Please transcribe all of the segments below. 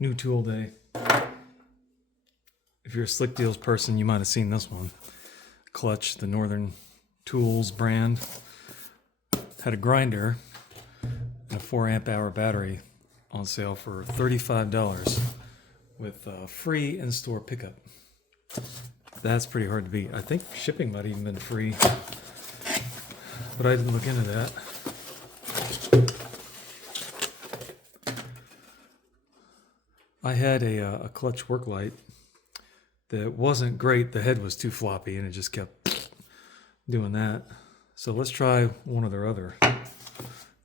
New tool day. If you're a Slick Deals person, you might have seen this one. Klutch, the Northern Tools brand, had a grinder and a 4 amp hour battery on sale for $35 with free in-store pickup. That's pretty hard to beat. I think shipping might even been free, but I didn't look into that. I had a Klutch work light that wasn't great. The head was too floppy and it just kept doing that. So let's try one of their other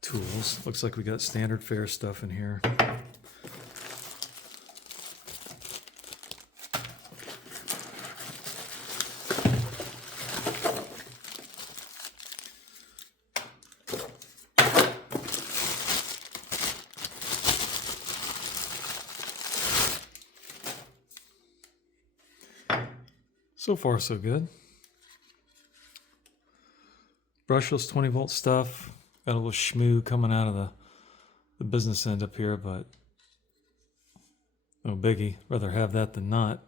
tools. Looks like we got standard fare stuff in here. So far, so good. Brushless 20-volt stuff. Got a little schmoo coming out of the business end up here, but no biggie. Rather have that than not.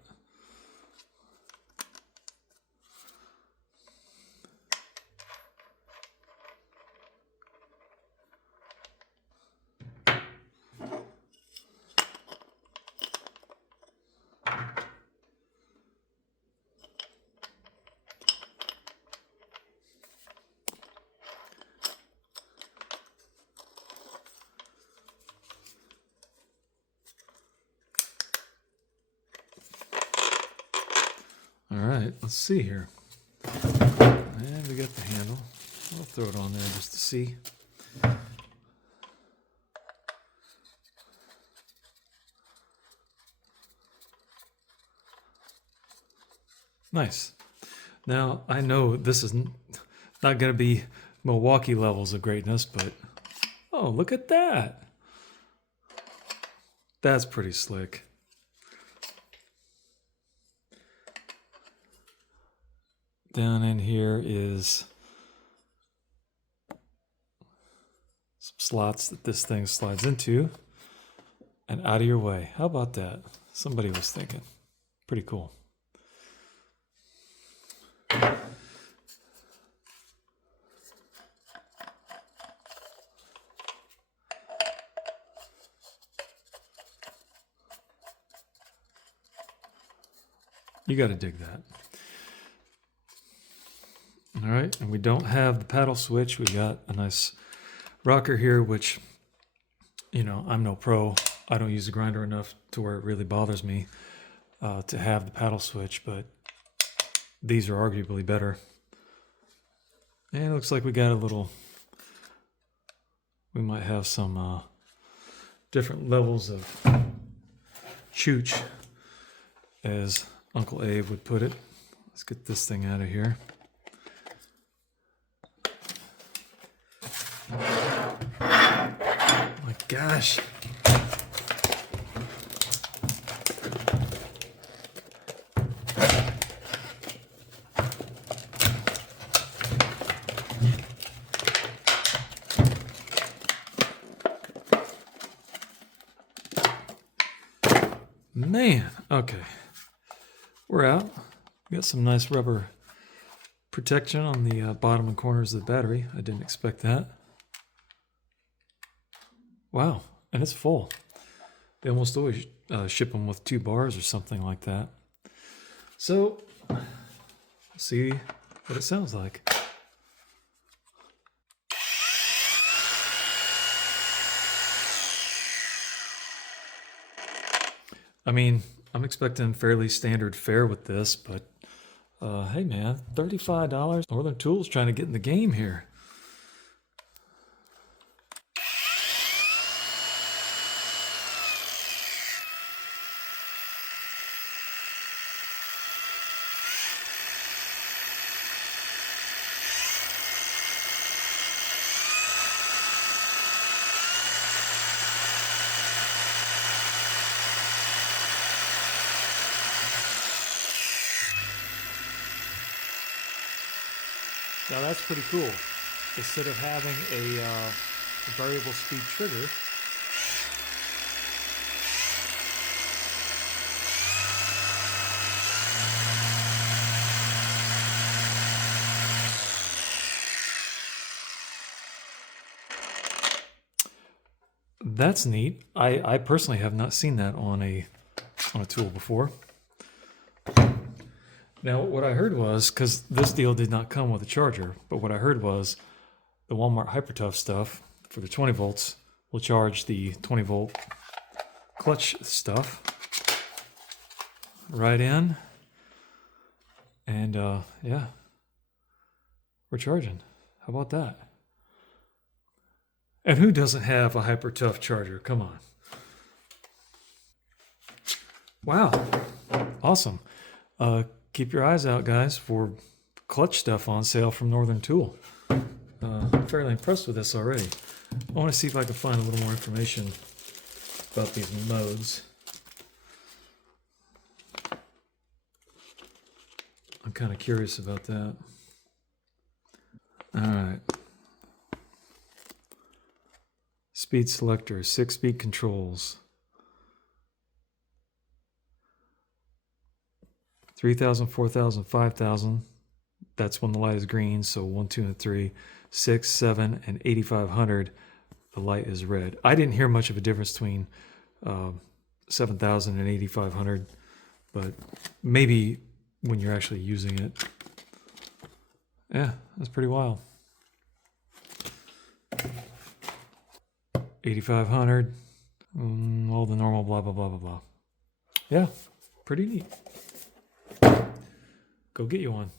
All right, let's see here. And we got the handle. I'll throw it on there just to see. Nice. Now, I know this is not going to be Milwaukee levels of greatness, but oh, look at that. That's pretty slick. Down in here is some slots that this thing slides into and out of your way. How about that? Somebody was thinking. Pretty cool. You got to dig that. All right, and we don't have the paddle switch. We got a nice rocker here, which, you know, I'm no pro. I don't use the grinder enough to where it really bothers me to have the paddle switch, but these are arguably better. And it looks like we got a little, we might have some different levels of chooch, as Uncle Abe would put it. Let's get this thing out of here. My gosh. Man, okay. We're out. We got some nice rubber protection on the bottom and corners of the battery. I didn't expect that. Wow, and it's full. They almost always ship them with 2 bars or something like that. So, let's see what it sounds like. I mean, I'm expecting fairly standard fare with this, but hey man, $35. Northern Tools trying to get in the game here. Now that's pretty cool. Instead of having a variable speed trigger, That's neat. I personally have not seen that on a tool before. Now, what I heard was, because this deal did not come with a charger, but what I heard was the Walmart HyperTough stuff for the 20 volts will charge the 20 volt Klutch stuff right in. And yeah, we're charging. How about that? And who doesn't have a HyperTough charger? Come on. Wow. Awesome. Keep your eyes out, guys, for Klutch stuff on sale from Northern Tool. I'm fairly impressed with this already. I want to see if I can find a little more information about these modes. I'm kind of curious about that. All right. Speed selector, 6-speed controls. 3,000, 4,000, 5,000. That's when the light is green. So 1, 2, and 3. 6, 7, and 8,500. The light is red. I didn't hear much of a difference between 7,000 and 8,500, but maybe when you're actually using it. Yeah, that's pretty wild. 8,500. All the normal blah, blah, blah, blah, blah. Yeah, pretty neat. Go get you one.